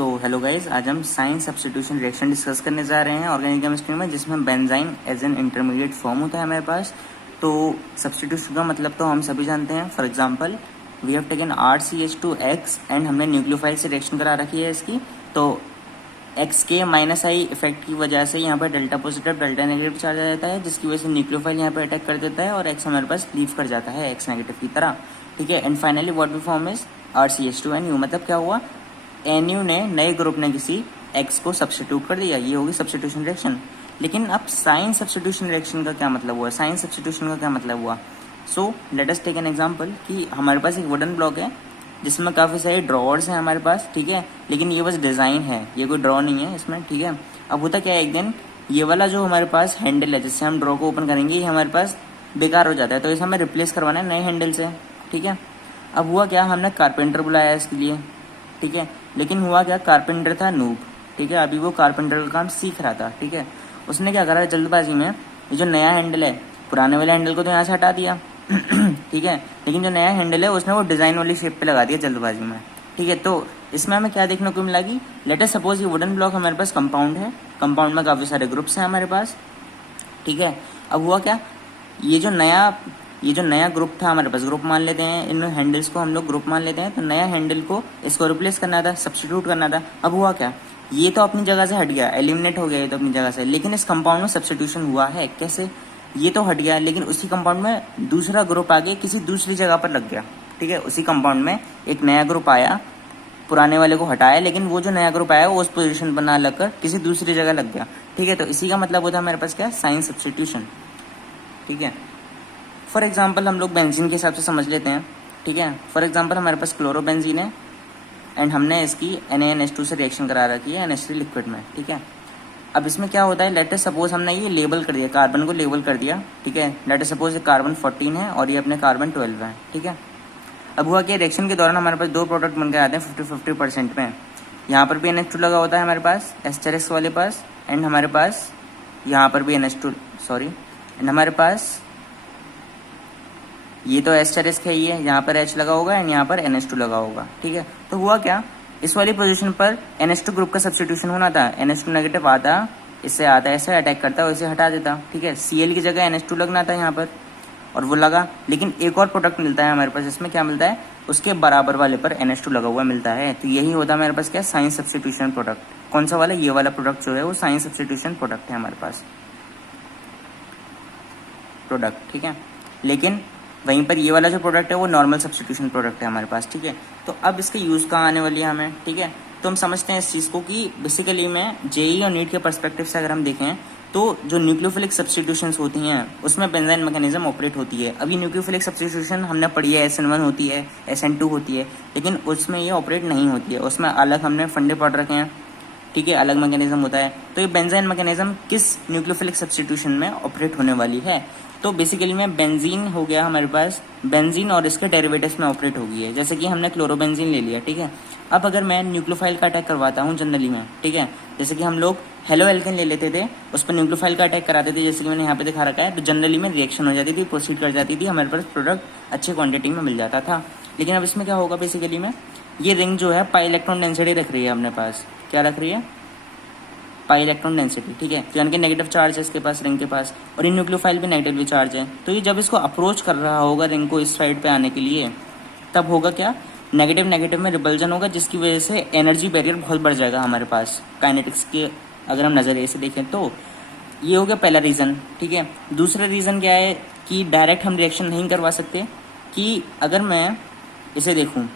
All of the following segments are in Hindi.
सो हेलो गाइज, आज हम साइन सब्स्टिट्यूशन रिएक्शन डिस्कस करने जा रहे हैं ऑर्गेनिक केमिस्ट्री में, जिसमें benzene as an intermediate form होता है हमारे पास। तो सब्स्टिट्यूशन का मतलब तो हम सभी जानते हैं। For example we have taken RCH2X and हमने न्यूक्लियोफाइल से रिएक्शन करा रखी है इसकी। तो एक्स के माइनस आई इफेक्ट की वजह से यहाँ पर delta positive delta negative charge आ जाता है, जिसकी वजह से न्यूक्लियोफाइल यहाँ पर अटैक कर देता है और एक्स हमारे पास लीव कर जाता है एक्स नेगेटिव की तरह। ठीक है, and finally what we form is RCH2NU। मतलब क्या हुआ, NU ने नए ग्रुप ने किसी X को सब्स्टिट्यूट कर दिया, ये होगी सब्स्टिट्यूशन रिएक्शन। लेकिन अब साइन सब्स्टिट्यूशन रिएक्शन का क्या मतलब हुआ, साइन सब्स्टिट्यूशन का क्या मतलब हुआ। So let us take an example कि हमारे पास एक वुडन ब्लॉक है जिसमें काफ़ी सारे ड्रॉवर्स हैं हमारे पास। ठीक है, लेकिन ये बस डिज़ाइन है, ये कोई ड्रॉ नहीं है इसमें। ठीक है, अब होता क्या है, एक दिन ये वाला जो हमारे पास हैंडल है जिससे हम ड्रॉ को ओपन करेंगे, ये हमारे पास बेकार हो जाता है, तो इसे हमें रिप्लेस करवाना है नए हैंडल से। ठीक है, अब हुआ क्या, हमने कारपेंटर बुलाया इसके लिए। ठीक है, लेकिन हुआ क्या, कारपेंटर था नूब। ठीक है, अभी वो कारपेंटर का काम सीख रहा था। ठीक है, उसने क्या करा, जल्दबाजी में ये जो नया हैंडल है, पुराने वाले हैंडल को तो यहाँ से हटा दिया। ठीक है, लेकिन जो नया हैंडल है उसने वो डिज़ाइन वाली शेप पे लगा दिया जल्दबाजी में। ठीक है, तो इसमें हमें क्या देखने को मिला कि लेट अस सपोज ये वुडन ब्लॉक हमारे पास कंपाउंड है, कंपाउंड में काफ़ी सारे ग्रुप्स हैं हमारे पास। ठीक है, अब हुआ क्या, ये जो नया ग्रुप था हमारे पास, ग्रुप मान लेते हैं, इन हैंडल्स को हम लोग ग्रुप मान लेते हैं। तो नया हैंडल को इसको रिप्लेस करना था, सब्स्टिट्यूट करना था। अब हुआ क्या, ये तो अपनी जगह से हट गया, एलिमिनेट हो गया ये तो अपनी जगह से, लेकिन इस कंपाउंड में सब्स्टिट्यूशन हुआ है। कैसे, ये तो हट गया लेकिन उसी कंपाउंड में दूसरा ग्रुप आगे किसी दूसरी जगह पर लग गया। ठीक है, उसी कंपाउंड में एक नया ग्रुप आया, पुराने वाले को हटाया, लेकिन वो जो नया ग्रुप आया वो उस पोजीशन पर ना लगकर किसी दूसरी जगह लग गया। ठीक है, तो इसी का मतलब होता है हमारे पास क्या, साइन सब्स्टिट्यूशन। ठीक है, फॉर एग्जाम्पल हम लोग बेंजीन के हिसाब से समझ लेते हैं। ठीक है, फॉर एग्जाम्पल हमारे पास क्लोरोबेंजीन है एंड हमने इसकी NaNH2 से रिएक्शन करा रखी है NH3 लिक्विड में। ठीक है, अब इसमें क्या होता है, लेट अस सपोज हमने ये लेबल कर दिया, कार्बन को लेबल कर दिया। ठीक है, लेट अस सपोज ये कार्बन 14 है और ये अपने कार्बन 12 है। ठीक है, अब हुआ कि रिएक्शन के दौरान हमारे पास दो प्रोडक्ट बनकर आते हैं 50-50% में। यहाँ पर भी NH2 लगा होता है हमारे पास एस्टेरिस्क वाले पास, एंड हमारे पास यहाँ पर भी NH2 एंड हमारे पास ये तो एस्टेरिस्क है, ये यहाँ पर H लगा होगा एंड यहाँ पर NH2 लगा होगा। ठीक है, तो हुआ क्या, इस वाली पोजीशन पर NH2 ग्रुप का सब्स्टिट्यूशन होना था। NH2 नेगेटिव आता, इससे आता, ऐसे अटैक करता और इसे हटा देता। ठीक है, Cl की जगह NH2 लगना था यहाँ पर और वो लगा, लेकिन एक और प्रोडक्ट मिलता है हमारे पास, इसमें क्या मिलता है, उसके बराबर वाले पर NH2 लगा हुआ मिलता है। तो यही होता है हमारे पास क्या, साइन सब्स्टिट्यूशन प्रोडक्ट। कौन सा वाला, ये वाला प्रोडक्ट जो है वो साइन सब्स्टिट्यूशन प्रोडक्ट है हमारे पास प्रोडक्ट। ठीक है, लेकिन वहीं पर ये वाला जो प्रोडक्ट है वो नॉर्मल सब्स्टिट्यूशन प्रोडक्ट है हमारे पास। ठीक है, तो अब इसके यूज़ कहाँ आने वाली है हमें। ठीक है, तो हम समझते हैं इस चीज़ को कि बेसिकली में JEE और नीट के पर्सपेक्टिव से अगर हम देखें तो जो न्यूक्लियोफिलिक सब्स्टिट्यूशंस होती हैं उसमें बेंजाइन मैकेनिज्म ऑपरेट होती है। अभी न्यूक्लियोफिलिक सब्स्टिट्यूशन हमने पढ़ी है, SN1 होती है, SN2 होती है, लेकिन उसमें ये ऑपरेट नहीं होती है, उसमें अलग हमने फंडे पढ़ रखे हैं। ठीक है, अलग मैकेनिज्म होता है। तो ये बेंजाइन मैकेनिज्म किस न्यूक्लियोफिलिक सब्स्टिट्यूशन में ऑपरेट होने वाली है, तो बेसिकली में बेंजीन हो गया हमारे पास, बेंजीन और इसके डेरिवेटिव्स में ऑपरेट हो गई है। जैसे कि हमने क्लोरोबेंजीन ले लिया। ठीक है, अब अगर मैं न्यूक्लियोफाइल का अटैक करवाता हूँ जनरली में, ठीक है, जैसे कि हम लोग हेलो एल्केन ले लेते थे, उस पर न्यूक्लियोफाइल का अटैक कराते थे, जैसे कि मैंने यहाँ पे दिखा रखा है, तो जनरली में रिएक्शन हो जाती थी, प्रोसीड कर जाती थी, हमारे पास प्रोडक्ट अच्छी क्वांटिटी में मिल जाता था। लेकिन अब इसमें क्या होगा, बेसिकली में ये रिंग जो है पाई इलेक्ट्रॉन डेंसिटी रख रही है अपने पास, क्या रख रही है, पाई इलेक्ट्रॉन डेंसिटी। ठीक है, तो यानी कि नेगेटिव चार्ज है इसके पास, रिंग के पास, और इन न्यूक्लियोफाइल भी नेगेटिव चार्ज है। तो ये जब इसको अप्रोच कर रहा होगा रिंग को इस साइड पे आने के लिए, तब होगा क्या, नेगेटिव नेगेटिव में रिपल्जन होगा, जिसकी वजह से एनर्जी बैरियर बहुत बढ़ जाएगा हमारे पास काइनेटिक्स के अगर हम नज़रिए से देखें तो। ये हो गया पहला रीज़न। ठीक है, दूसरा रीज़न क्या है कि डायरेक्ट हम रिएक्शन नहीं करवा सकते, कि अगर मैं इसे देखूँ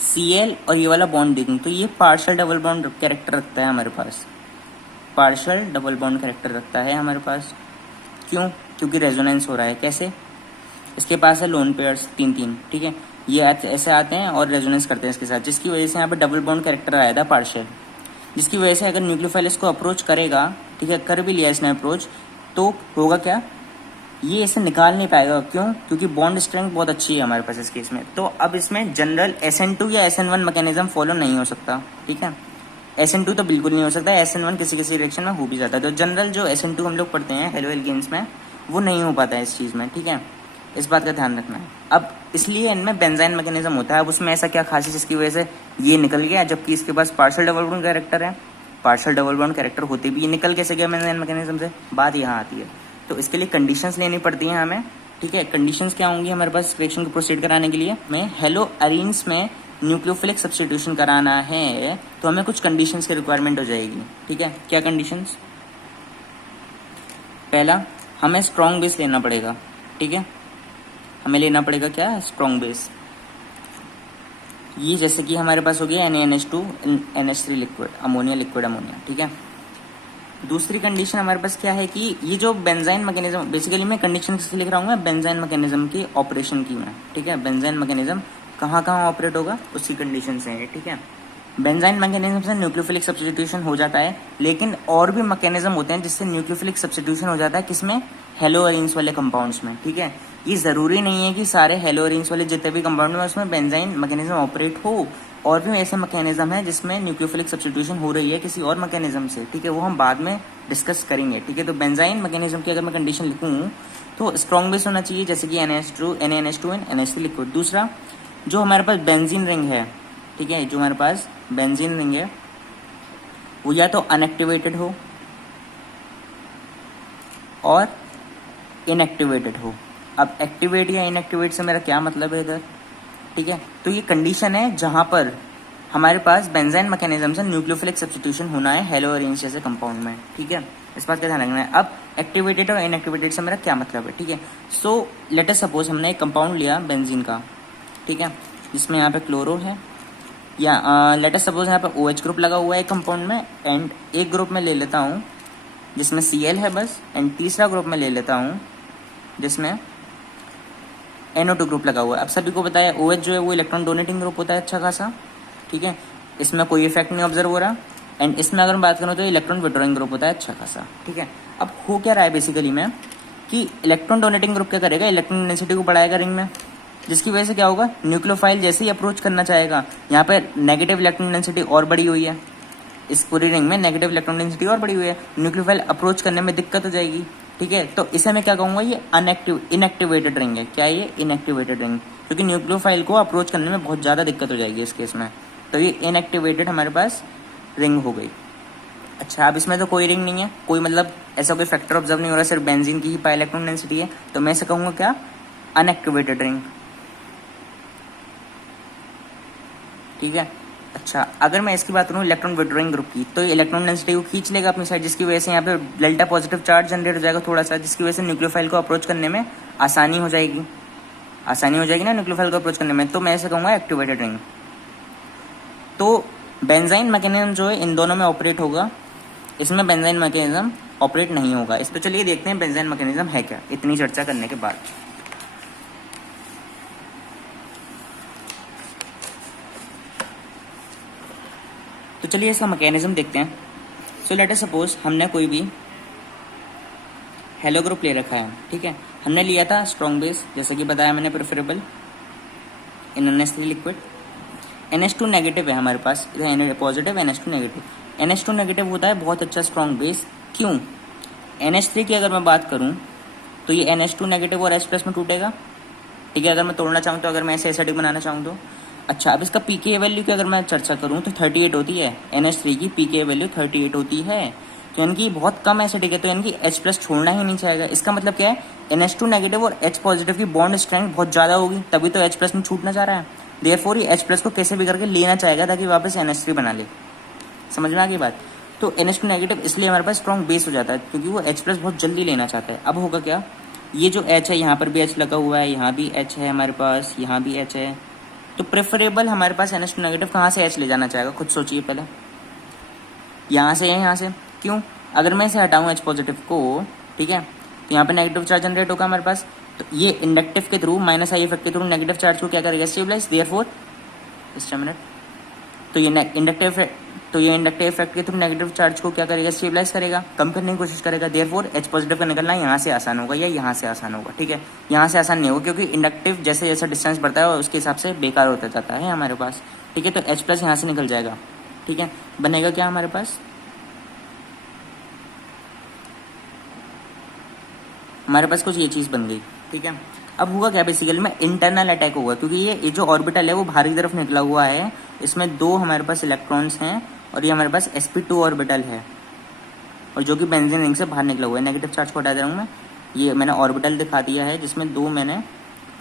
Cl और ये वाला बॉन्ड देखूँ तो ये पार्शियल डबल बॉन्ड कैरेक्टर रखता है हमारे पास, पार्शियल डबल बॉन्ड कैरेक्टर रखता है हमारे पास। क्यों, क्योंकि रेजोनेंस हो रहा है। कैसे, इसके पास है लोन पेयर्स 3-3। ठीक है, ये ऐसे आते हैं और रेजोनेंस करते हैं इसके साथ, जिसकी वजह से यहाँ पे डबल बॉन्ड कैरेक्टर आया था पार्शियल, जिसकी वजह से अगर न्यूक्लियोफाइल इसको अप्रोच करेगा, ठीक है, कर भी लिया इसने अप्रोच, तो होगा क्या, ये इसे निकाल नहीं पाएगा। क्यों, क्योंकि बॉन्ड स्ट्रेंथ बहुत अच्छी है हमारे पास इस केस में। तो अब इसमें जनरल SN2 या SN1 मैकेनिज्म फॉलो नहीं हो सकता। ठीक है, SN2 तो बिल्कुल नहीं हो सकता, SN1 किसी किसी रिएक्शन में हो भी जाता है। तो जनरल जो SN2 हम लोग पढ़ते हैं हेलो एल्केन्स में, वो नहीं हो पाता है इस चीज़ में। ठीक है, इस बात का ध्यान रखना है। अब इसलिए इनमें बेंजाइन मैकेनिज्म होता है। अब उसमें ऐसा क्या खास है जिसकी वजह से ये निकल गया, जबकि इसके पास पार्शियल डबल बॉन्ड कैरेक्टर है। पार्शियल डबल बॉन्ड कैरेक्टर होते भी ये निकल कैसे गया बेंजाइन मैकेनिज्म से, बात यहाँ आती है। तो इसके लिए कंडीशंस लेनी पड़ती हैं हमें, ठीक है। कंडीशंस क्या होंगी हमारे पास रिएक्शन को प्रोसीड कराने के लिए? हमें हेलो अरीन्स में न्यूक्लियोफिलिक सब्स्टिट्यूशन कराना है तो हमें कुछ कंडीशंस की रिक्वायरमेंट हो जाएगी, ठीक है। क्या कंडीशंस? पहला, हमें स्ट्रॉन्ग बेस लेना पड़ेगा, ठीक है। हमें लेना पड़ेगा क्या? Strong base. ये जैसे कि हमारे पास हो गया NaNH2 NH3 लिक्विड अमोनिया, ठीक है। दूसरी कंडीशन हमारे पास क्या है कि ये जो बेंजाइन मैकेनिज्म, बेसिकली मैं कंडीशन किसकी लिख रहा हूँ मैं? बेंजाइन मैकेनिज्म की ऑपरेशन की मैं, ठीक है। बेंजाइन मैकेनिज्म कहाँ कहाँ ऑपरेट होगा उसकी कंडीशन से है, ठीक है। बेंजाइन मैकेनिज्म से न्यूक्लियोफिलिक सब्स्टिट्यूशन हो जाता है, लेकिन और भी मैकेनिज्म होते हैं जिससे न्यूक्लियोफिलिक सब्स्टिट्यूशन हो जाता है। किसमें? हेलो अरीन्स वाले कंपाउंड्स में, ठीक है। ये ज़रूरी नहीं है कि सारे हेलो अरीन्स वाले जितने भी कंपाउंड में उसमें बेंजाइन मैकेनिज्म ऑपरेट हो, और भी ऐसे मैकेनिज्म है जिसमें न्यूक्लियोफिलिक सब्स्टिट्यूशन हो रही है किसी और मैकेनिज्म से, ठीक है। वो हम बाद में डिस्कस करेंगे, ठीक है। तो बेंजाइन मैकेनिज्म की अगर मैं कंडीशन लिखूँ तो स्ट्रॉन्ग बेस होना चाहिए, जैसे कि NaNH2 एंड NH3 लिक्विड। दूसरा, जो हमारे पास बेंजीन रिंग है, ठीक है, जो हमारे पास बेंजीन रिंग है वो या तो अनएक्टिवेटेड हो और इनएक्टिवेटेड हो। अब एक्टिवेट या इनएक्टिवेट से मेरा क्या मतलब है इधर, ठीक है। तो ये कंडीशन है जहां पर हमारे पास बेंजाइन मैकेनिज्म से न्यूक्लियोफिलिक सब्स्टिट्यूशन होना है हेलो अरेंज जैसे कंपाउंड में, ठीक है। इस बात का ध्यान रखना है। अब एक्टिवेटेड और इनएक्टिवेटेड से मेरा क्या मतलब है, ठीक है। सो लेट अस सपोज हमने एक कंपाउंड लिया बेंजीन का, ठीक है, जिसमें यहाँ पे क्लोरो है, या लेट अस सपोज यहाँ पे OH ग्रुप लगा हुआ है एक कंपाउंड में, एंड एक ग्रुप में ले लेता हूँ जिसमें Cl है बस, एंड तीसरा ग्रुप में ले लेता हूँ जिसमें NO2 ग्रुप लगा हुआ है। अब सभी को पता है OH जो है वो इलेक्ट्रॉन डोनेटिंग ग्रुप होता है अच्छा खासा, ठीक है। इसमें कोई इफेक्ट नहीं ऑब्जर्व हो रहा, एंड इसमें अगर मैं बात करूँ तो इलेक्ट्रॉन विड्रॉइंग ग्रुप होता है अच्छा खासा, ठीक है। अब हो क्या रहा है बेसिकली में कि इलेक्ट्रॉन डोनेटिंग ग्रुप क्या करेगा? इलेक्ट्रॉन डेंसिटी को बढ़ाएगा रिंग में, जिसकी वजह से क्या होगा? न्यूक्लियोफाइल जैसे ही अप्रोच करना चाहेगा, यहाँ पे नेगेटिव इलेक्ट्रॉन डेंसिटी और बढ़ी हुई है, इस पूरी रिंग में नेगेटिव इलेक्ट्रॉन डेंसिटी और बढ़ी हुई है, न्यूक्लियोफाइल अप्रोच करने में दिक्कत हो जाएगी, ठीक है। तो इसे मैं क्या कहूँगा? ये इनएक्टिवेटेड रिंग है। क्या ये? इनएक्टिवेटेड रिंग, क्योंकि न्यूक्लियोफाइल को अप्रोच करने में बहुत ज़्यादा दिक्कत हो जाएगी इस केस में। तो ये इनएक्टिवेटेड हमारे पास रिंग हो गई। अच्छा, अब इसमें तो कोई रिंग नहीं है, कोई मतलब ऐसा कोई फैक्टर ऑब्जर्व नहीं हो रहा, सिर्फ बेंजीन की ही पाई इलेक्ट्रॉन डेंसिटी है, तो मैं इसे कहूँगा क्या? अनएक्टिवेटेड रिंग, ठीक है। अच्छा, अगर मैं इसकी बात करूँ इलेक्ट्रॉन विड्रॉइंग ग्रुप की, तो ये इलेक्ट्रॉन डेंसिटी को खींच लेगा अपनी साइड, जिसकी वजह से यहाँ पे डेल्टा पॉजिटिव चार्ज जनरेट हो जाएगा थोड़ा सा, जिसकी वजह से न्यूक्लियोफाइल को अप्रोच करने में आसानी हो जाएगी ना न्यूक्लियोफाइल को अप्रोच करने में। तो मैं ऐसे कहूँगा एक्टिवेटेड रिंग। तो बेंजाइन मैकेनिज्म जो है इन दोनों में ऑपरेट होगा, इसमें बेंजाइन मैकेनिज्म ऑपरेट नहीं होगा। इस तो चलिए देखते हैं बेंजाइन मैकेनिज्म है क्या, इतनी चर्चा करने के बाद। तो चलिए इसका मैकेनिज्म देखते हैं। सो लेट अस सपोज हमने कोई भी हेलो ग्रुप ले रखा है, ठीक है। हमने लिया था स्ट्रॉन्ग बेस, जैसे कि बताया मैंने, प्रेफरेबल इन NH3 लिक्विड। NH2 नेगेटिव है हमारे पास, इधर positive, NH2 negative. NH2 negative होता है बहुत अच्छा स्ट्रॉन्ग बेस। क्यों? NH3 की अगर मैं बात करूँ तो ये NH2 नेगेटिव और H प्लस में टूटेगा, ठीक है। अगर मैं तोड़ना चाहूँ तो, अगर मैं ऐसे एसिडिक बनाना चाहूँ तो। अच्छा, अब इसका pKa वैल्यू की अगर मैं चर्चा करूँ तो 38 होती है। NH3 की pKa वैल्यू 38 होती है, तो यानी कि बहुत कम एसिडिक है, तो यानी कि H प्लस छोड़ना ही नहीं चाहेगा। इसका मतलब क्या है? NH2 नेगेटिव और H पॉजिटिव की बॉन्ड स्ट्रेंथ बहुत ज़्यादा होगी, तभी तो H प्लस में छूटना चाह रहा है। देयरफॉर ये H प्लस को कैसे भी करके लेना चाहेगा ताकि वापस NH3 बना ले। समझ में आ गई बात? तो NH2 नेगेटिव इसलिए हमारे पास स्ट्रॉन्ग बेस हो जाता है, क्योंकि वो H प्लस बहुत जल्दी लेना चाहता है। अब होगा क्या? ये जो H है, यहाँ पर भी H लगा हुआ है, यहाँ भी H है हमारे पास, यहाँ भी H है, तो प्रेफरेबल हमारे पास NH2 नेगेटिव कहाँ से H ले जाना चाहेगा? खुद सोचिए पहले। यहाँ से है, यहाँ से। क्यों? अगर मैं इसे हटाऊँ H पॉजिटिव को, ठीक है, तो यहाँ पे नेगेटिव चार्ज जनरेट होगा हमारे पास, तो ये इंडक्टिव के थ्रू, माइनस आई इफेक्ट के थ्रू नेगेटिव चार्ज को क्या करेगा? स्टेबलाइज। देयरफॉर तो ये इंडक्टिव इफेक्ट के थ्रू नेगेटिव चार्ज को क्या करेगा? स्टेबलाइज करेगा, कम करने की कोशिश करेगा। देयरफॉर H पॉजिटिव का निकलना यहाँ से आसान होगा या यहाँ से आसान होगा, ठीक है। यहाँ से आसान नहीं होगा, क्योंकि इंडक्टिव जैसे जैसे डिस्टेंस बढ़ता है उसके हिसाब से बेकार होता जाता है हमारे पास, ठीक है। तो H प्लस यहाँ से निकल जाएगा, ठीक है। बनेगा क्या हमारे पास? हमारे पास कुछ ये चीज़ बन गई, ठीक है। अब होगा क्या बेसिकली में, इंटरनल अटैक होगा, क्योंकि ये जो ऑर्बिटल है वो बाहर की तरफ निकला हुआ है, इसमें 2 हमारे पास इलेक्ट्रॉन्स हैं और ये हमारे पास sp2 ऑर्बिटल है, और जो कि बेंजीन रिंग से बाहर निकला हुआ है। नेगेटिव चार्ज को हटा दे रहा हूँ मैं, ये मैंने ऑर्बिटल दिखा दिया है जिसमें 2 मैंने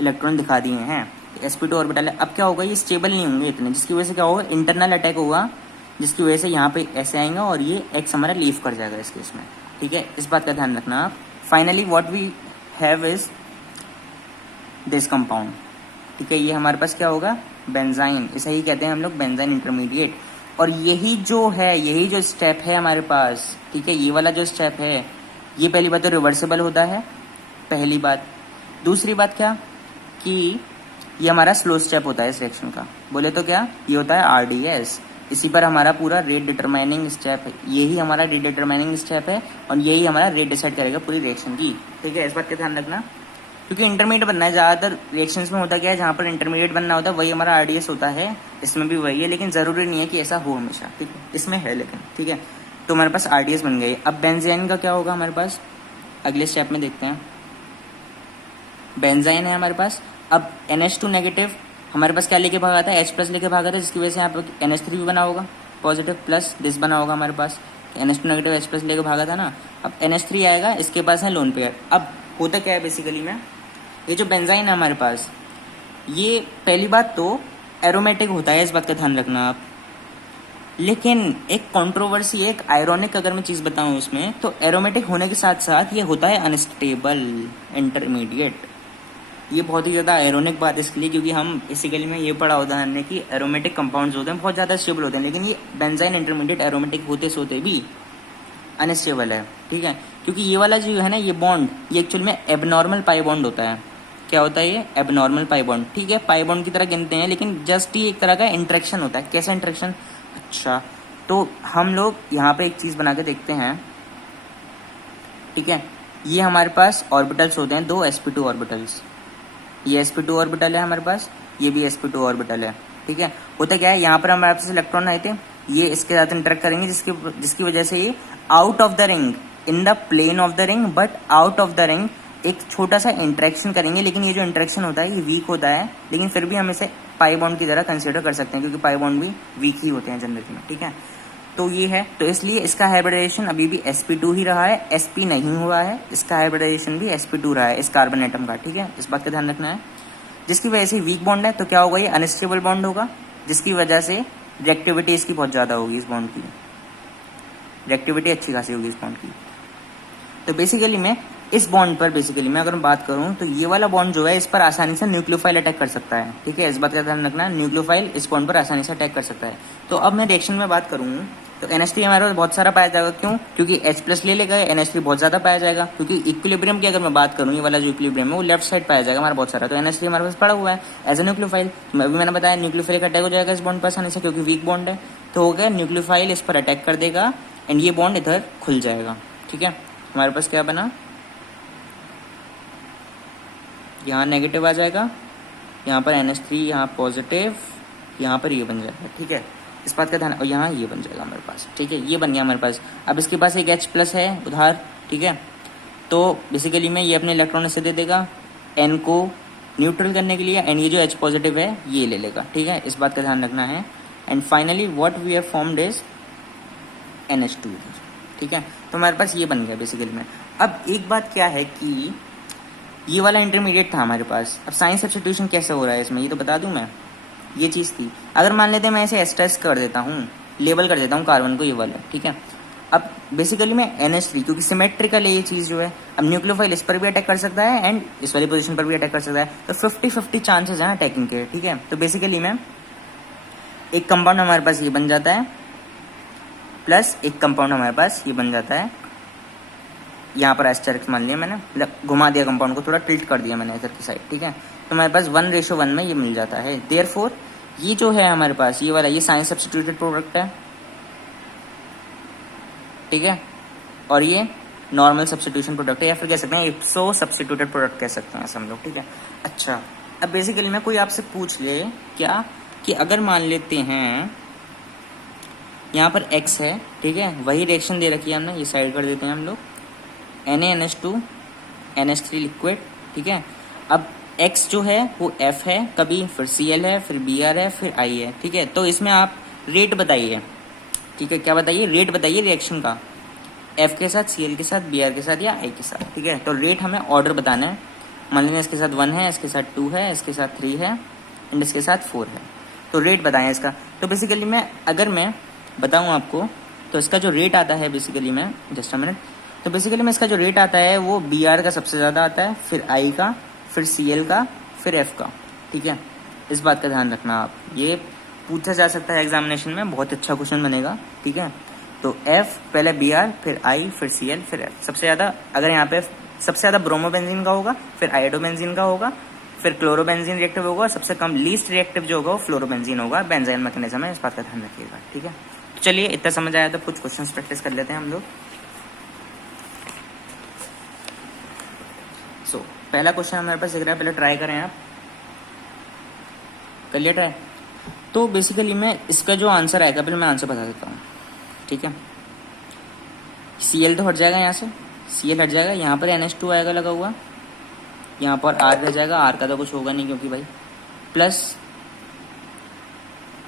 इलेक्ट्रॉन दिखा दिए हैं, sp2 ऑर्बिटल है। अब क्या होगा, ये स्टेबल नहीं होंगे इतने, जिसकी वजह से क्या होगा, इंटरनल अटैक होगा, जिसकी वजह से यहाँ पे ऐसे आएंगे और ये एक्स हमारा लीव कर जाएगा इस केस में, ठीक है। इस बात का ध्यान रखना आप। Finally what we have is this compound, ठीक है। ये हमारे पास क्या होगा, बेंजाइन, इसे ही कहते हैं हम लोग बेंजाइन इंटरमीडिएट। और यही जो स्टेप है हमारे पास, ठीक है, ये वाला जो स्टेप है, ये पहली बात तो रिवर्सिबल होता है, पहली बात। दूसरी बात क्या, कि ये हमारा स्लो स्टेप होता है इस रिएक्शन का, बोले तो क्या, ये होता है RDS। इसी पर हमारा पूरा रेट डिटरमाइनिंग स्टेप है, यही हमारा रेट डिटरमाइनिंग स्टेप है, और यही हमारा रेट डिसाइड करेगा पूरी रिएक्शन की, ठीक है। इस बात का ध्यान रखना, क्योंकि इंटरमीडिएट बनना है। ज़्यादातर रिएक्शंस में होता क्या है, जहाँ पर इंटरमीडिएट बनना होता है वही हमारा RDS होता है, इसमें भी वही है, लेकिन ज़रूरी नहीं है कि ऐसा हो हमेशा, ठीक है, इसमें है लेकिन, ठीक है। तो हमारे पास RDS बन गई। अब बेंजीन का क्या होगा हमारे पास, अगले स्टेप में देखते हैं। बेंजीन है हमारे पास, अब NH2 नेगेटिव हमारे पास क्या लेके भागा था, H+ लेके भागा था, जिसकी वजह से यहाँ पर NH3 भी बना होगा पॉजिटिव, प्लस दिस बना होगा हमारे पास, NH2 नेगेटिव H+ लेके भागा था ना। अब NH3 आएगा, इसके पास है लोन पेयर। अब होता क्या है बेसिकली में, ये जो बेंजाइन है हमारे पास, ये पहली बात तो एरोमेटिक होता है, इस बात का ध्यान रखना आप। लेकिन एक कंट्रोवर्सी, एक आयरॉनिक अगर मैं चीज़ बताऊं उसमें, तो एरोमेटिक होने के साथ साथ ये होता है अनस्टेबल इंटरमीडिएट। ये बहुत ही ज़्यादा आयरॉनिक बात इसके लिए, क्योंकि हम बेसिकली में ये पढ़ा होता है कि एरोमेटिक कंपाउंड्स होते हैं बहुत ज़्यादा स्टेबल होते हैं, लेकिन ये बेंजाइन इंटरमीडिएट एरोमेटिक होते सोते भी अनस्टेबल है, ठीक है। क्योंकि ये वाला जो है ना, ये बॉन्ड, ये एक्चुअल में एबनॉर्मल पाई बॉन्ड होता है। क्या होता है ये, एबनॉर्मल पाई बॉन्ड, ठीक है। पाई बॉन्ड की तरह गिनते हैं, लेकिन जस्ट ही एक तरह का इंटरेक्शन होता है। कैसा इंटरेक्शन, अच्छा, तो हम लोग यहाँ पे एक चीज़ बना के देखते हैं, ठीक है। ये हमारे पास ऑर्बिटल्स होते हैं, 2 sp2 ऑर्बिटल्स, ये sp2 ऑर्बिटल है हमारे पास, ये भी sp2 ऑर्बिटल है, ठीक है। होता क्या है, यहाँ पर हमारे पास इलेक्ट्रॉन आए थे, ये इसके साथ इंटरेक्ट करेंगे, जिसकी वजह से ये out of the ring, in the plane of the ring but out of the ring एक छोटा सा इंटरेक्शन करेंगे। लेकिन ये जो इंटरेक्शन होता है ये वीक होता है, लेकिन फिर भी हम इसे पाई बॉन्ड की तरह कंसिडर कर सकते हैं, क्योंकि पाई बॉन्ड भी वीक ही होते हैं जनरली में, ठीक है। तो ये है, तो इसलिए इसका हाइब्रिडाइजेशन अभी भी sp2 ही रहा है, sp नहीं हुआ है, इसका हाइब्रिडाइजेशन भी sp2 रहा है इस कार्बन एटम का, ठीक है। इस बात का ध्यान रखना है। जिसकी वजह से वीक बॉन्ड है, तो क्या होगा, ये अनस्टेबल बॉन्ड होगा, जिसकी वजह से रिएक्टिविटी इसकी बहुत ज़्यादा होगी, इस बॉन्ड की रिएक्टिविटी अच्छी खासी होगी इस बॉन्ड की। तो बेसिकली मैं इस बॉन्ड पर बेसिकली मैं अगर मैं बात करूं, तो ये वाला बॉन्ड जो है इस पर आसानी से न्यूक्लियोफाइल अटैक कर सकता है, ठीक है। इस बात का ध्यान रखना, न्यूक्लियोफाइल इस बॉन्ड पर आसानी से अटैक कर सकता है। तो अब मैं रिएक्शन में बात करूँ, तो NH3 हमारे पास बहुत सारा पाया जाएगा, क्यों, क्योंकि H+ ले लेगा, NH3 बहुत ज़्यादा पाया जाएगा, क्योंकि इक्विलिब्रियम की अगर मैं बात करूँ, ये वाला जो इक्विलिब्रियम है वो लेफ्ट साइड पाया जाएगा हमारा बहुत सारा, तो NH3 हमारे पास पड़ा हुआ है एज ए न्यूक्लियोफाइल। तो अभी मैंने बताया न्यूक्लियोफाइल अटैक हो जाएगा इस बॉन्ड पर आसानी से, क्योंकि वीक बॉन्ड है। तो हो गया, न्यूक्लियोफाइल इस पर अटैक कर देगा एंड ये बॉन्ड इधर खुल जाएगा, ठीक है। हमारे पास क्या बना, यहाँ नेगेटिव आ जाएगा, यहाँ पर NH3, यहाँ पॉजिटिव, यहाँ पर ये बन जाएगा, ठीक है। इस बात का ध्यान, और यहाँ ये बन जाएगा हमारे पास, ठीक है। ये बन गया हमारे पास। अब इसके पास एक H+ है उधार, ठीक है। तो बेसिकली में ये अपने इलेक्ट्रॉन इसे दे देगा N को न्यूट्रल करने के लिए, एंड ये जो H पॉजिटिव है ये ले लेगा, ठीक है। इस बात का ध्यान रखना है। And finally what we have formed is NH2, ठीक है। तो हमारे पास ये बन गया बेसिकली में। अब एक बात क्या है कि ये वाला इंटरमीडिएट था हमारे पास, अब साइन सब्स्टिट्यूशन कैसे हो रहा है इसमें, ये तो बता दूं मैं। ये चीज़ थी, अगर मान लेते हैं मैं इसे एस्ट्रेस कर देता हूँ, लेबल कर देता हूँ कार्बन को, ये वाला, ठीक है। अब बेसिकली मैं NH3, क्योंकि सिमेट्रिकल है ये चीज़ जो है, अब न्यूक्लियोफाइल इस पर भी अटैक कर सकता है एंड इस वाली पोजीशन पर भी अटैक कर सकता है, तो 50-50 चांसेस हैं अटैकिंग के, ठीक है। तो बेसिकली में एक कंपाउंड हमारे पास ये बन जाता है, प्लस एक कंपाउंड हमारे पास ये बन जाता है, यहाँ पर एस्टेरिक्स मान लिया मैंने, मतलब घुमा दिया कंपाउंड को, थोड़ा टिल्ट कर दिया मैंने इधर की साइड, ठीक है। तो हमारे पास 1:1 में ये मिल जाता है। देयरफॉर ये जो है हमारे पास ये वाला, ये साइन सब्स्टिट्यूटेड प्रोडक्ट है, ठीक है, और ये नॉर्मल सब्स्टिट्यूशन प्रोडक्ट है, या फिर कह सकते हैं इप्सो सब्स्टिट्यूटेड प्रोडक्ट कह सकते हैं ऐसा हम लोग, ठीक है। अच्छा, अब बेसिकली में कोई आपसे पूछ ले क्या, कि अगर मान लेते हैं यहाँ पर X है, ठीक है, वही रिएक्शन दे रखी है हमने, ये साइड कर देते हैं हम लोग, NaNH2 NH3 लिक्विड, ठीक है। अब एक्स जो है वो एफ है कभी, फिर सी एल है, फिर बी आर है, फिर आई है, ठीक है। तो इसमें आप रेट बताइए, ठीक है, क्या बताइए, रेट बताइए रिएक्शन का, एफ के साथ, सी एल के साथ, बी आर के साथ या आई के साथ, ठीक है। तो रेट हमें ऑर्डर बताना है। मान लीजिए इसके साथ 1 है, इसके साथ 2 है, इसके साथ 3 है एंड इसके साथ 4 है। तो रेट बताएं इसका। तो बेसिकली अगर मैं बताऊं आपको तो इसका जो रेट आता है बेसिकली मैं जस्ट अ मिनट, तो बेसिकली में इसका जो रेट आता है वो बी आर का सबसे ज़्यादा आता है, फिर आई का, फिर सी एल का, फिर एफ का, ठीक है। इस बात का ध्यान रखना आप, ये पूछा जा सकता है एग्जामिनेशन में, बहुत अच्छा क्वेश्चन बनेगा, ठीक है। तो एफ पहले बी आर, फिर आई, फिर सी एल, फिर एफ। सबसे ज़्यादा अगर यहाँ पे सबसे ज़्यादा ब्रोमोबेंजीन का होगा, फिर आयोडोबेंजीन का होगा, फिर क्लोरोबेंजीन रिएक्टिव होगा, सबसे कम लीस्ट रिएक्टिव जो होगा वो फ्लोरोबेंजीन होगा। बेंजाइन मैकेनिज्म है, इस बात का ध्यान रखिएगा, ठीक है। तो चलिए इतना समझ आया तो कुछ क्वेश्चंस प्रैक्टिस कर लेते हैं हम लोग। सो पहला क्वेश्चन हमारे पास दिख रहा है, पहले ट्राई करें आप, कर लिया ट्राई। तो बेसिकली मैं इसका जो आंसर आएगा पहले मैं आंसर बता देता हूँ, ठीक है। सी एल तो हट जाएगा यहाँ से, सी एल हट जाएगा, यहाँ पर NH2 आएगा लगा हुआ, यहाँ पर आर रह जाएगा, आर का तो कुछ होगा नहीं क्योंकि भाई, प्लस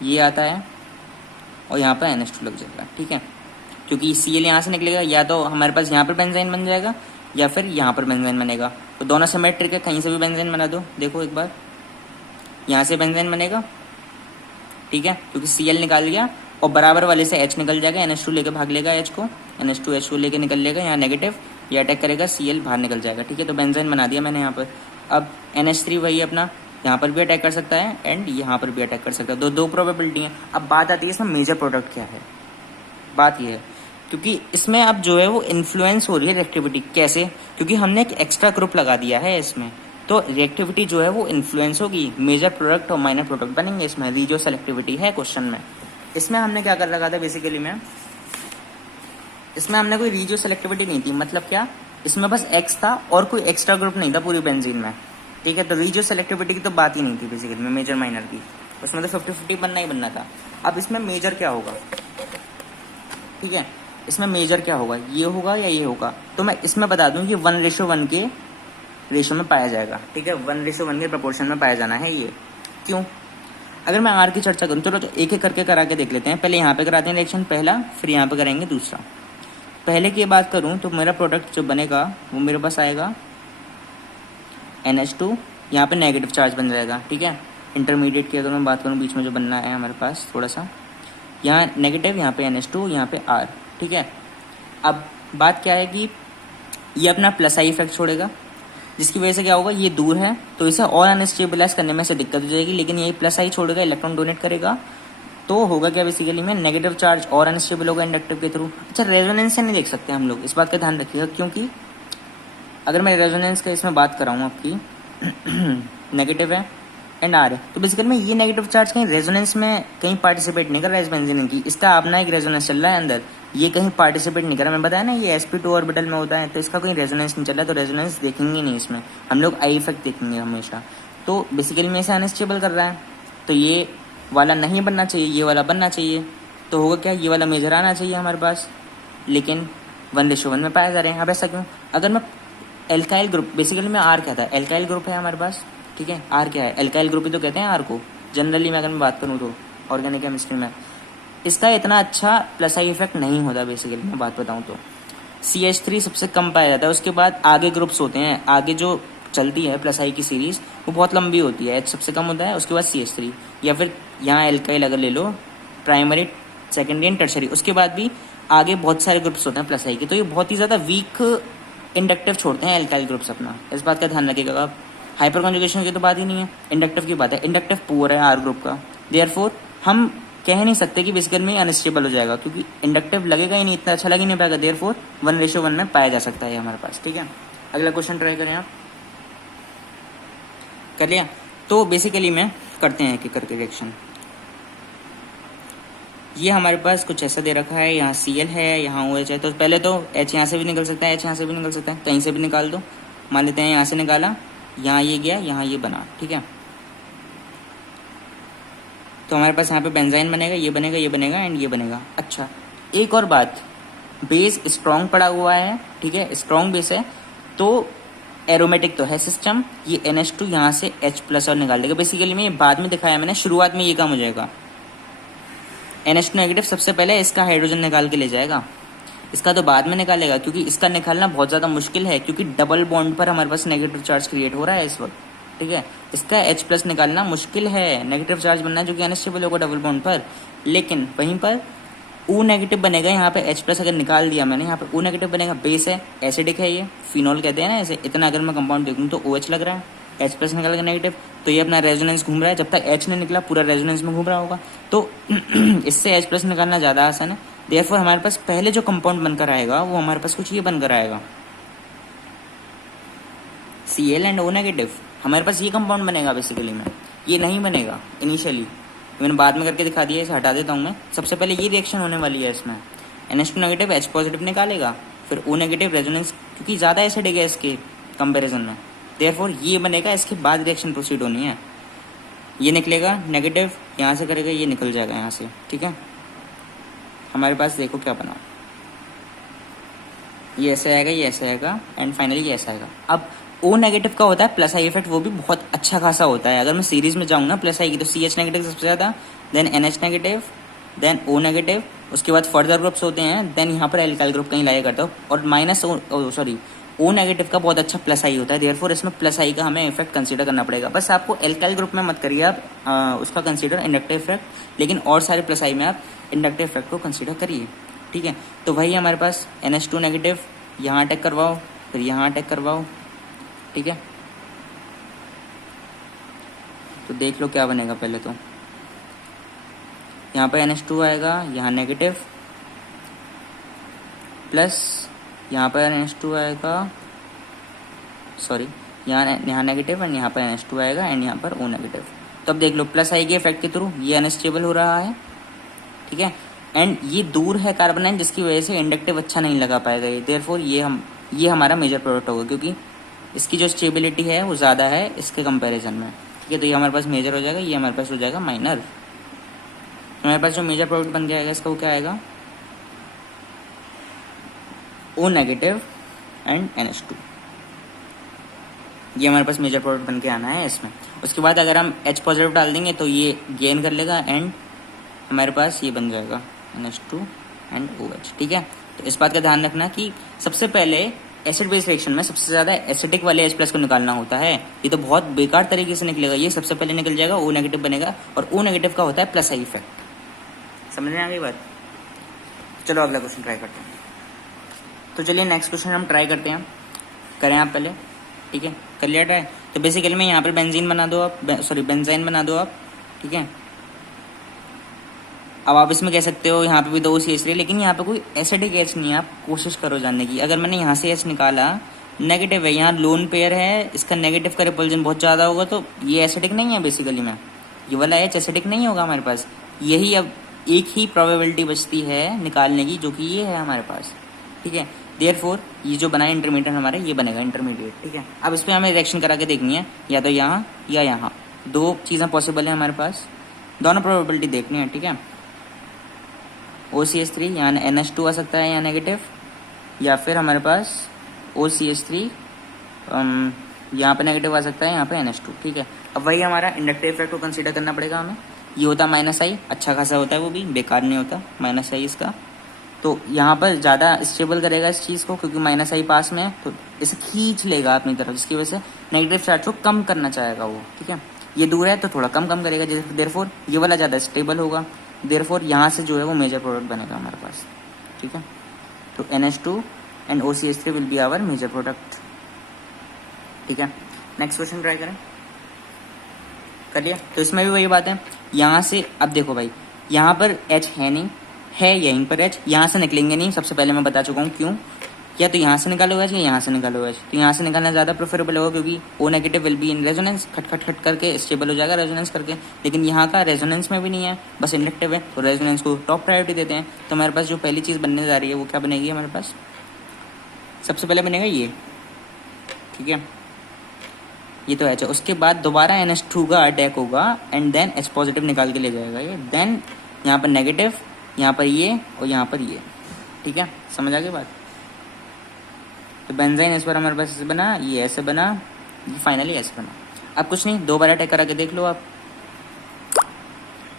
ये आता है और यहाँ पर NH2 लग जाएगा, ठीक है। क्योंकि सी एल यहाँ से निकलेगा, या तो हमारे पास यहाँ पर बेंजाइन बन जाएगा या फिर यहाँ पर बेंजाइन बनेगा। तो दोनों सिमेट्रिक है, कहीं से भी बेंजाइन बना दो, देखो एक बार, यहाँ से बेंजाइन बनेगा, ठीक है, क्योंकि सी एल निकाल लिया और बराबर वाले से H निकल जाएगा, NH2 लेके भाग लेगा H को, NH2 लेके निकल लेगा, यहाँ नेगेटिव, ये अटैक करेगा, Cl बाहर निकल जाएगा, ठीक है। तो बेंजाइन बना दिया मैंने यहाँ पर। अब NH3 वही अपना यहाँ पर भी अटैक कर सकता है एंड यहाँ पर भी अटैक कर सकता है, दो प्रोबेबिलिटी है। अब बात आती है इसमें मेजर प्रोडक्ट क्या है। बात ये है क्योंकि इसमें अब जो है वो इन्फ्लुएंस हो रही है रिएक्टिविटी, कैसे, क्योंकि हमने एक एक्स्ट्रा ग्रुप लगा दिया है इसमें, तो रिएक्टिविटी जो है वो इन्फ्लुएंस होगी, मेजर प्रोडक्ट और माइनर प्रोडक्ट बनेंगे इसमें। रीजियो सेलेक्टिविटी है क्वेश्चन में। इसमें हमने क्या कर लगा था बेसिकली में, इसमें हमने कोई रीजियो सेलेक्टिविटी नहीं थी, मतलब क्या, इसमें बस एक्स था और कोई एक्स्ट्रा ग्रुप नहीं था पूरी बेंजीन में, ठीक है। तो रीजियो सेलेक्टिविटी की तो बात ही नहीं थी बेसिकली में, मेजर माइनर की, उसमें तो 50-50 बनना ही बनना था। अब इसमें मेजर क्या होगा, ठीक है, इसमें मेजर क्या होगा, ये होगा या ये होगा। तो मैं इसमें बता दूं कि 1:1 के रेशो में पाया जाएगा, ठीक है, 1:1 के प्रपोर्शन में पाया जाना है ये। क्यों, अगर मैं आर की चर्चा करूँ तो एक एक करके करा के देख लेते हैं। पहले यहाँ पे कराते हैं रिएक्शन पहला, फिर यहाँ पे करेंगे दूसरा। पहले की बात करूँ तो मेरा प्रोडक्ट जो बनेगा वो मेरे पास आएगा NH2, यहाँ पे नेगेटिव चार्ज बन जाएगा, ठीक है। इंटरमीडिएट की अगर मैं बात करूँ, बीच में जो बनना है हमारे पास थोड़ा सा, यहाँ नेगेटिव, यहाँ पे NH2, यहाँ पे R, ठीक है। अब बात क्या है कि ये अपना प्लस आई इफेक्ट छोड़ेगा, जिसकी वजह से क्या होगा, ये दूर है तो इसे और अनस्टेबलाइज करने में से दिक्कत हो जाएगी, लेकिन ये प्लस आई छोड़ेगा, इलेक्ट्रॉन डोनेट करेगा, तो होगा क्या बेसिकली में, नेगेटिव चार्ज और अनस्टेबल होगा इंडक्टिव के थ्रू। अच्छा, रेजोनेंस से नहीं देख सकते हम लोग, इस बात का ध्यान रखिएगा, क्योंकि अगर मैं रेजोनेंस का इसमें बात कराऊँ आपकी नेगेटिव है एंड आर है, तो बेसिकली में ये नेगेटिव चार्ज कहीं रेजोनेंस में कहीं पार्टिसिपेट नहीं कर रहा है इस बेंजीन की, इसका अपना एक रेजोनेंस चल रहा है अंदर, ये कहीं पार्टिसिपेट नहीं कर रहा। मैं बताया ना ये sp2 ऑर्बिटल में होता है, तो इसका कोई रेजोनेंस नहीं चल रहा है, तो रेजोनेंस देखेंगे नहीं इसमें, हम लोग आई इफेक्ट देखेंगे हमेशा। तो बेसिकली में इसे अनस्टेबल कर रहा है, तो ये वाला नहीं बनना चाहिए, ये वाला बनना चाहिए, तो होगा क्या, ये वाला मेजर आना चाहिए हमारे पास, लेकिन 1:1 में पाया जा रहे हैं। अब ऐसा क्यों, अगर मैं एल्काइल ग्रुप, बेसिकली में आर क्या था, एल्काइल ग्रुप है हमारे पास, ठीक है, आर क्या है, एल्काइल ग्रुप ही तो कहते हैं आर को जनरली में, अगर मैं बात करूँ तो ऑर्गेनिक केमिस्ट्री में इसका इतना अच्छा प्लस आई इफेक्ट नहीं होता बेसिकली, मैं बात बताऊँ तो। CH3 सबसे कम पाया जाता है, उसके बाद आगे ग्रुप्स होते हैं, आगे जो चलती है प्लस आई की सीरीज वो बहुत लंबी होती है, H सबसे कम होता है, उसके बाद CH3, या फिर यहाँ एल्काइल अगर ले लो, प्राइमरी, सेकेंडरी एंड टर्शरी, उसके बाद भी आगे बहुत सारे ग्रुप्स होते हैं प्लस आई के, तो ये बहुत ही ज़्यादा वीक इंडक्टिव छोड़ते हैं एल्काइल ग्रुप्स अपना, इस बात का ध्यान रखिएगा आप। हाइपर कॉन्जुगेशन की तो बात ही नहीं है, इंडक्टिव की बात है, इंडक्टिव पुअर है आर ग्रुप का, देयरफॉर हम कह नहीं सकते कि बेसिकली में अनस्टेबल हो जाएगा, क्योंकि इंडक्टिव लगेगा ही नहीं, इतना अच्छा लग ही नहीं पाएगा, देयरफॉर 1:1 में पाया जा सकता है हमारे पास, ठीक है। अगला क्वेश्चन ट्राई करें आप, कर लिया। तो बेसिकली में करते हैं एक करके रिएक्शन। ये हमारे पास कुछ ऐसा दे रखा है, यहाँ Cl है, यहाँ OH है, तो पहले तो H यहाँ से भी निकल सकता है, H यहाँ से भी निकल सकता है, कहीं से भी निकाल दो, मान लेते हैं यहाँ से निकाला, यहाँ ये गया, यहाँ ये बना, ठीक है। तो हमारे पास यहाँ पे बेंजाइन बनेगा, ये बनेगा, ये बनेगा एंड ये बनेगा। अच्छा, एक और बात, बेस स्ट्रॉन्ग पड़ा हुआ है, ठीक है, स्ट्रॉन्ग बेस है, तो एरोमेटिक तो है सिस्टम, ये NH2 यहाँ से H+ और निकाल देगा। बेसिकली मैं बाद में दिखाया मैंने, शुरुआत में ये काम हो जाएगा। NH2 नेगेटिव सबसे पहले इसका हाइड्रोजन निकाल के ले जाएगा, इसका तो बाद में निकालेगा, क्योंकि इसका निकालना बहुत ज़्यादा मुश्किल है, क्योंकि डबल बॉन्ड पर हमारे पास नेगेटिव चार्ज क्रिएट हो रहा है इस वक्त, ठीक है। इसका H+ निकालना मुश्किल है, नेगेटिव चार्ज बनना है जो कि अनस्टेबल होगा डबल बॉन्ड पर। लेकिन वहीं पर O नेगेटिव बनेगा, यहाँ पे H+ अगर निकाल दिया मैंने, यहाँ पे O नेगेटिव बनेगा, बेस है, एसिडिक है, ये फिनॉल कहते हैं ना ऐसे। इतना अगर मैं कंपाउंड देखूँ तो OH लग रहा है, H+ निकल गया नेगेटिव, तो ये अपना रेजोनेंस घूम रहा है। जब तक H नहीं निकला पूरा रेजोनेंस में घूम रहा होगा, तो इससे H+ निकालना ज़्यादा आसान है। देयरफॉर हमारे पास पहले जो कंपाउंड बनकर आएगा वो हमारे पास कुछ ये बनकर आएगा, Cl एंड O नेगेटिव। हमारे पास ये कंपाउंड बनेगा बेसिकली में, ये नहीं बनेगा इनिशियली, मैंने बाद में करके दिखा दिया, इसे हटा देता हूँ मैं। सबसे पहले ये रिएक्शन होने वाली है इसमें, NH2 नेगेटिव H+ निकालेगा, फिर O नेगेटिव रेजोनेंस, क्योंकि ज़्यादा एसिडिक है इसके कंपेरिजन में, देयरफॉर ये बनेगा, इसके बाद रिएक्शन प्रोसीड होनी है। ये निकलेगा नेगेटिव, यहाँ से करेगा, ये निकल जाएगा यहाँ से, ठीक है। हमारे पास देखो क्या बना, ये ऐसे आएगा, ये ऐसे आएगा, एंड फाइनली ये ऐसा आएगा। अब O नेगेटिव का होता है प्लस आई इफेक्ट, वो भी बहुत अच्छा खासा होता है। अगर मैं सीरीज में जाऊँ ना प्लस आई की, तो CH नेगेटिव सबसे ज़्यादा, then NH negative, then O negative, उसके बाद फर्दर ग्रुप्स होते हैं, देन यहाँ पर एल्काइल ग्रुप कहीं लाया करता हूँ, और O नेगेटिव का बहुत अच्छा प्लस आई होता है। देयरफॉर इसमें प्लस आई का हमें इफेक्ट कंसीडर करना पड़ेगा। बस आपको एल्काइल ग्रुप में मत करिए आप उसका कंसीडर इंडक्टिव इफेक्ट, लेकिन और सारे प्लस आई में आप इंडक्टिव इफेक्ट को कंसीडर करिए, ठीक है। तो वही हमारे पास NH2 नेगेटिव, यहाँ अटैक करवाओ, फिर यहाँ अटैक करवाओ, ठीक है। तो देख लो क्या बनेगा पहले तो, यहाँ पे NH2 आएगा, यहाँ नेगेटिव, प्लस यहाँ पर NH2 आएगा, सॉरी यहाँ नेगेटिव, एंड यहाँ पर NH2 आएगा, एंड यहाँ पर O नेगेटिव। तो अब देख लो प्लस आई के इफेक्ट के थ्रू ये अनस्टेबल हो रहा है, ठीक है, एंड ये दूर है कार्बन आयन, जिसकी वजह से इंडक्टिव अच्छा नहीं लगा पाएगा ये। देयरफॉर ये हमारा मेजर प्रोडक्ट होगा, क्योंकि इसकी जो स्टेबिलिटी है वो ज़्यादा है इसके कंपैरिजन में, ठीक है। तो ये हमारे पास मेजर हो जाएगा, ये हमारे पास हो जाएगा माइनर। हमारे पास जो मेजर प्रोडक्ट बन के आएगा इसका वो क्या आएगा, O नेगेटिव एंड NH2, ये हमारे पास मेजर प्रोडक्ट बन के आना है इसमें। उसके बाद अगर हम H+ डाल देंगे तो ये गेन कर लेगा, एंड हमारे पास ये बन जाएगा NH2 एंड OH, ठीक है। तो इस बात का ध्यान रखना कि सबसे पहले एसिड बेस रिएक्शन में सबसे ज़्यादा एसिडिक वाले H+ को निकालना होता है। ये तो बहुत बेकार तरीके से निकलेगा, ये सबसे पहले निकल जाएगा, O नेगेटिव बनेगा, और O नेगेटिव का होता है प्लस आई इफेक्ट। समझ में आ गई बात? चलो अगला क्वेश्चन ट्राई करते हैं। तो चलिए नेक्स्ट क्वेश्चन हम ट्राई करते हैं, करें आप पहले, ठीक है। कर लिया ट्राई? तो बेसिकली में यहाँ पर बेंजीन बना दो आप, बेंजाइन बना दो आप, ठीक है। अब आप इसमें कह सकते हो यहाँ पे भी 2 CH3, लेकिन यहाँ पे कोई एसिडिक H नहीं है, आप कोशिश करो जानने की। अगर मैंने यहाँ से H निकाला, नेगेटिव है, यहाँ लोन पेयर है, इसका नेगेटिव का रिपल्जन बहुत ज़्यादा होगा, तो ये एसिडिक नहीं है बेसिकली में, ये वाला H एसिडिक नहीं होगा हमारे पास। यही अब एक ही प्रोबेबिलिटी बचती है निकालने की, जो कि ये है हमारे पास, ठीक है। देयरफॉर ये जो बना है इंटरमीडिएट हमारा, ये बनेगा इंटरमीडिएट, ठीक है। अब इस पर हमें रिएक्शन करा के देखनी है, या तो यहाँ या यहाँ, 2 चीज़ें पॉसिबल है हमारे पास, दोनों प्रोबेबिलिटी देखनी है, ठीक है। OCH3 यहाँ NH2 आ सकता है यहाँ नेगेटिव, या फिर हमारे पास OCH3 यहाँ पे नेगेटिव आ सकता है, यहाँ पे NH2, ठीक है। अब वही हमारा इंडक्टिव इफेक्ट को कंसीडर करना पड़ेगा हमें। ये होता है -I, अच्छा खासा होता है, वो भी बेकार नहीं होता -I इसका। तो यहाँ पर ज़्यादा स्टेबल करेगा इस चीज़ को, क्योंकि -I पास में है, तो इसे खींच लेगा अपनी तरफ, जिसकी वजह से नेगेटिव चार्ज को कम करना चाहेगा वो, ठीक है। ये दूर है तो थोड़ा कम करेगा, देयरफॉर ये वाला ज़्यादा स्टेबल होगा, देयरफॉर यहाँ से जो है वो मेजर प्रोडक्ट बनेगा हमारे पास, ठीक है। तो NH2 and OCH3 will be our major product, ठीक है। नेक्स्ट क्वेश्चन ट्राई करें, कर लिया? तो इसमें भी वही बात है, यहाँ से अब देखो भाई, यहाँ पर H है नहीं, है यहीं पर H, यहाँ से निकलेंगे नहीं, सबसे पहले मैं बता चुका हूँ क्यों। या तो यहाँ से निकालो H या यहाँ से निकालो H, तो यहाँ से निकालना ज़्यादा प्रेफरेबल होगा, क्योंकि O negative will be in resonance, खट करके स्टेबल हो जाएगा रेजोनेंस करके। लेकिन यहाँ का रेजोनेंस में भी नहीं है, बस इंडक्टिव है, तो रेजोनेंस को टॉप प्रायोरिटी देते हैं। तो हमारे पास जो पहली चीज़ बनने जा रही है वो क्या बनेगी हमारे पास, सबसे पहले बनेगा ये, ठीक है, ये तो H है। उसके बाद दोबारा NH2 का अटैक होगा, एंड देन H+ निकाल के ले जाएगा ये, देन यहाँ पर नेगेटिव, यहाँ पर ये और यहाँ पर ये, ठीक है। समझ आ गई बात? तो बेंजाइन इस बार हमारे पास ऐसे बना, ये ऐसे बना, ये फाइनली ऐसे बना। अब कुछ नहीं, 2 बार अटैक करा के देख लो आप,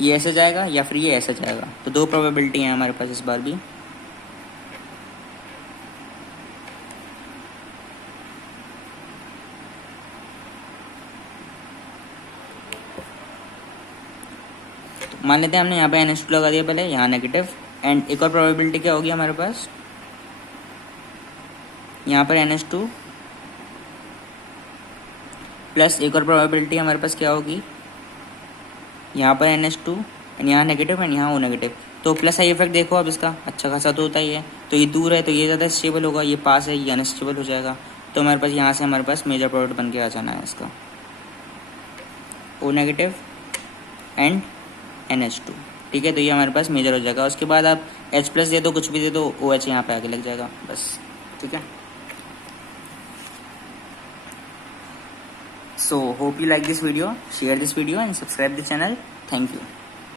ये ऐसे जाएगा या फिर ये ऐसे जाएगा। तो 2 प्रोबेबिलिटी है हमारे पास इस बार भी। तो मान लेते हैं हमने यहाँ पे NH2 लगा दिया पहले, यहाँ नेगेटिव। एंड एक और प्रोबेबिलिटी क्या होगी हमारे पास, यहाँ पर NH2 प्लस एक और प्रोबेबिलिटी हमारे पास क्या होगी, यहाँ पर NH2 एंड यहाँ नेगेटिव एंड यहाँ O नेगेटिव। तो प्लस आई इफेक्ट देखो अब इसका अच्छा खासा तो होता ही है। तो ये दूर है तो ये ज़्यादा स्टेबल होगा, ये पास है ये अनस्टेबल हो जाएगा। तो हमारे पास यहाँ से हमारे पास मेजर प्रोडक्ट बन के आ जाना है इसका, O नेगेटिव एंड NH2। ठीक है, तो ये हमारे पास मेजर हो जाएगा। उसके बाद आप H प्लस दे दो, कुछ भी दे दो, OH यहाँ पे आके लग जाएगा बस। ठीक है, so hope you like this video, share this video and subscribe the channel. Thank you.